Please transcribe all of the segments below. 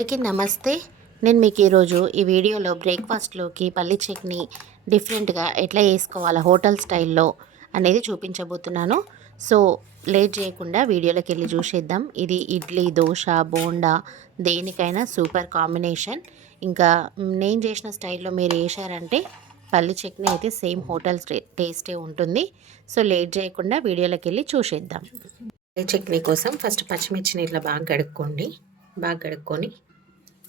అందరికీ నమస్తే. నేను మీకు ఈరోజు ఈ వీడియోలో బ్రేక్ఫాస్ట్లోకి పల్లి చట్నీ డిఫరెంట్గా ఎట్లా వేసుకోవాలా హోటల్ స్టైల్లో అనేది చూపించబోతున్నాను. సో లేట్ చేయకుండా వీడియోలోకి వెళ్ళి చూసేద్దాం. ఇది ఇడ్లీ, దోశ, బోండా దేనికైనా సూపర్ కాంబినేషన్. ఇంకా నేను చేసిన స్టైల్లో మీరు వేసారంటే పల్లి చట్నీ అయితే సేమ్ హోటల్ టేస్టే ఉంటుంది. సో లేట్ చేయకుండా వీడియోలోకి వెళ్ళి చూసేద్దాం. పల్లి చట్నీ కోసం ఫస్ట్ పచ్చిమిర్చిని ఇట్లా బాగా కడుక్కొని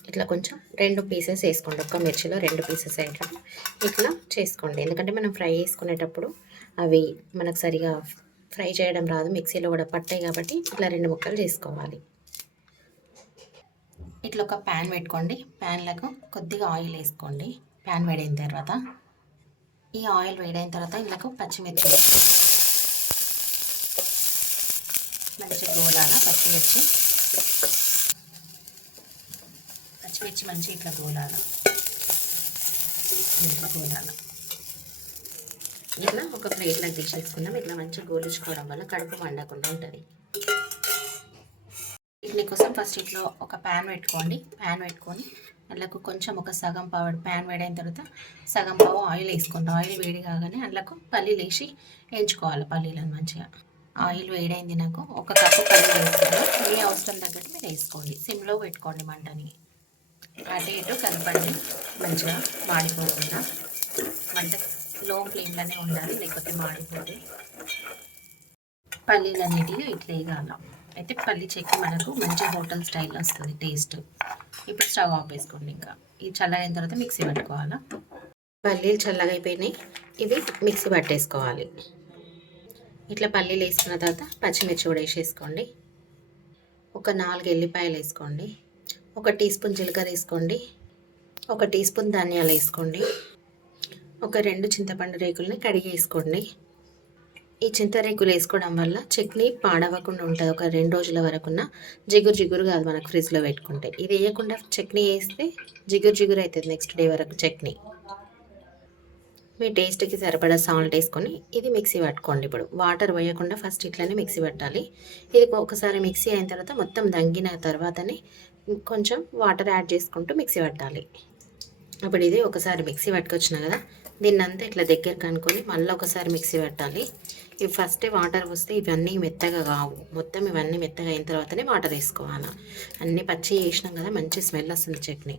ఇట్లా కొంచెం 2 పీసెస్ వేసుకోండి. ఒక్క మిర్చిలో 2 పీసెస్ ఇట్లా చేసుకోండి. ఎందుకంటే మనం ఫ్రై చేసుకునేటప్పుడు అవి మనకు సరిగా ఫ్రై చేయడం రాదు, మిక్సీలో కూడా పట్టాయి కాబట్టి ఇట్లా 2 ముక్కలు చేసుకోవాలి. ఇట్లా ఒక ప్యాన్ పెట్టుకోండి. ప్యాన్లకు కొద్దిగా ఆయిల్ వేసుకోండి. ప్యాన్ వేడైన తర్వాత ఈ ఆయిల్ వేడైన తర్వాత ఇందులో పచ్చిమిర్చి మంచిగా గోలాల. పచ్చిమిర్చి మంచిగా ఇట్లా గోలాల. ఇట్లా ఒక ప్లేట్లోకి తీసేసుకుందాం. ఇట్లా మంచిగా గోలుచుకోవడం వల్ల కడుపు మండకుండా ఉంటుంది. ఇడ్లీ కోసం ఫస్ట్ ఇట్లా ఒక ప్యాన్ పెట్టుకోండి. ప్యాన్ పెట్టుకొని అందులోకి కొంచెం ఒక సగం పావు ప్యాన్ వేడైన తర్వాత సగం పావు ఆయిల్ వేసుకోండి. ఆయిల్ వేడి కాగానే అందులోకి పల్లీలు వేసి వేయించుకోవాలి. పల్లీలను మంచిగా ఆయిల్ వేడైంది. నాకు 1 కప్పు పల్లీలు వేసుకోండి. మీ అవసరం తగ్గట్టు మీరు వేసుకోండి. సిమ్లో పెట్టుకోండి మంటని. అటు ఇటు కలపండి. మంచిగా మాడిపోకుండా మంట లో ఫ్లేమ్లోనే ఉండాలి, లేకపోతే మాడిపోతే. పల్లీలు అనేటివి ఇట్లా వేయాలి. అయితే పల్లి చట్నీ మనకు మంచి హోటల్ స్టైల్ వస్తుంది టేస్ట్. ఇప్పుడు స్టవ్ ఆఫ్ వేసుకోండి. ఇంకా ఇది చల్లగైన తర్వాత మిక్సీ పట్టుకోవాలా. పల్లీలు చల్లగా అయిపోయినాయి. ఇవి మిక్సీ పట్టేసుకోవాలి. ఇట్లా పల్లీలు వేసుకున్న తర్వాత పచ్చిమిర్చి కూడా వేసేసుకోండి. ఒక 4 ఎల్లిపాయలు వేసుకోండి. 1 టీ స్పూన్ జీలకర్ర వేసుకోండి. 1 టీ స్పూన్ ధనియాలు వేసుకోండి. ఒక 2 చింతపండు రేకులని కడిగి వేసుకోండి. ఈ చింతరేకులు వేసుకోవడం వల్ల చట్నీ పాడవకుండా ఉంటుంది. ఒక 2 రోజుల వరకున్న జిగురు కాదు మనకు ఫ్రిడ్జ్లో పెట్టుకుంటే. ఇది వేయకుండా చట్నీ వేస్తే జిగురు అవుతుంది నెక్స్ట్ డే వరకు చట్నీ. మీ టేస్ట్కి సరిపడా సాల్ట్ వేసుకొని ఇది మిక్సీ పట్టుకోండి. ఇప్పుడు వాటర్ వేయకుండా ఫస్ట్ ఇట్లనే మిక్సీ పట్టాలి. ఇది ఒకసారి మిక్సీ అయిన తర్వాత మొత్తం దంగిన తర్వాతనే కొంచెం వాటర్ యాడ్ చేసుకుంటూ మిక్సీ పట్టాలి. అప్పుడు ఇది ఒకసారి మిక్సీ పట్టుకొచ్చిన కదా, దీన్ని అంతా ఇట్లా దగ్గరకు అనుకొని మళ్ళీ ఒకసారి మిక్సీ పట్టాలి. ఇవి ఫస్టే వాటర్ వస్తే ఇవన్నీ మెత్తగా కావు. మొత్తం ఇవన్నీ మెత్తగా అయిన తర్వాతనే వాటర్ వేసుకోవాలి. అన్నీ పచ్చి వేసినాం కదా, మంచి స్మెల్ వస్తుంది చట్నీ.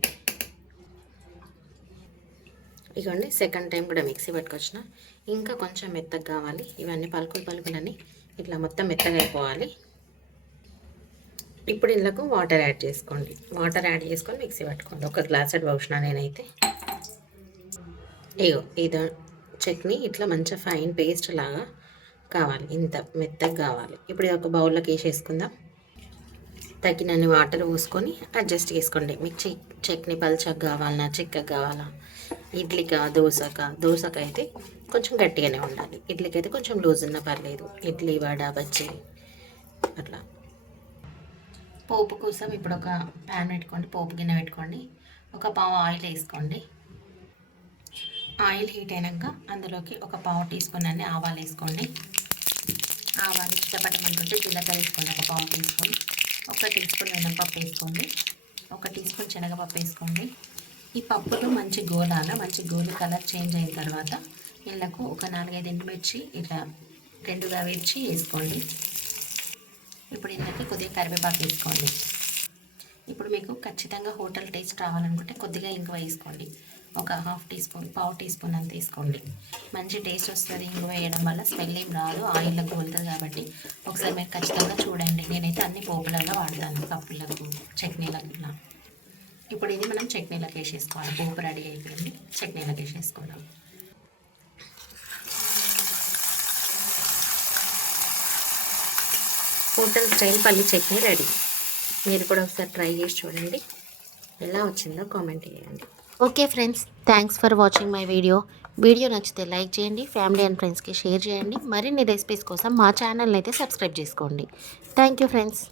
ఇదిగోండి సెకండ్ టైం కూడా మిక్సీ పట్టుకొచ్చిన. ఇంకా కొంచెం మెత్తగా కావాలి. ఇవన్నీ పలుకులన్నీ ఇట్లా మొత్తం మెత్తగా అయిపోవాలి. ఇప్పుడు ఇందులో వాటర్ యాడ్ చేసుకోండి. వాటర్ యాడ్ చేసుకొని మిక్సీ పట్టుకోండి. 1 గ్లాస్ పోసిన నేనైతే. ఇది చట్నీ ఇట్లా మంచిగా ఫైన్ పేస్ట్ లాగా కావాలి, ఇంత మెత్తగా కావాలి. ఇప్పుడు ఇది ఒక బౌల్లోకి వేసేసుకుందాం. తగినన్ని వాటర్ పోసుకొని అడ్జస్ట్ చేసుకోండి. మీకు చట్నీ పల్చగా కావాలన్నా చిక్కగా కావాలా, ఇడ్లీకా దోశక అయితే కొంచెం గట్టిగానే ఉండాలి. ఇడ్లీకి అయితే కొంచెం లూజ్ ఉన్నా పర్లేదు. ఇడ్లీ, వడ, బజ్జీ అట్లా. పోపు కోసం ఇప్పుడు ఒక ప్యాన్ పెట్టుకోండి. పోపు గిన్నె పెట్టుకోండి. 1 పావు ఆయిల్ వేసుకోండి. ఆయిల్ హీట్ అయినాక అందులోకి 1 పావు టీ స్పూన్ అన్ని ఆవాలు వేసుకోండి. ఆవాలు చిట్టపట్టమంటుంటే జీలకర్ర వేసుకోండి. 1 పావు టీ స్పూన్. 1 టీ స్పూన్ మినపప్పు వేసుకోండి. 1 టీ స్పూన్ శనగపప్పు వేసుకోండి. ఈ పప్పులు మంచి గోలి కలర్ చేంజ్ అయిన తర్వాత ఇళ్ళకు ఒక 4-5 ఎండుమిర్చి ఇట్లా 2గా వేర్చి వేసుకోండి. ఇప్పుడు ఇందులోకి కొద్దిగా కరివేపాకు వేసుకోండి. ఇప్పుడు మీకు ఖచ్చితంగా హోటల్ టేస్ట్ రావాలనుకుంటే కొద్దిగా ఇంగువ వేసుకోండి. ఒక పావు టీ స్పూన్ అంత వేసుకోండి. మంచి టేస్ట్ వస్తుంది. ఇంగువ వేయడం వల్ల స్మెల్ ఏం రాదు, ఆయిల్లో గోలుతుంది కాబట్టి ఒకసారి మీరు ఖచ్చితంగా చూడండి. నేనైతే అన్ని పోపులలో వాడతాను, పప్పులకు, చట్నీలకు ఇట్లా. ఇప్పుడు ఇది మనం చట్నీలకు వేసేసుకోవాలి. పోపు రెడీ అయిపోయింది, చట్నీలకు వేసేసుకుందాం. హోటల్ స్టైల్ పల్లి చట్నీ రెడీ. మీరు కూడా ఒకసారి ట్రై చేసి చూడండి, ఎలా వచ్చిందో కామెంట్ చేయండి. Okay friends, thanks for watching my video నచ్చితే లైక్ చేయండి, ఫ్యామిలీ అండ్ ఫ్రెండ్స్కి షేర్ చేయండి. మరిన్ని రెసిపీస్ కోసం మా ఛానల్ని అయితే సబ్స్క్రైబ్ చేసుకోండి. Thank you friends.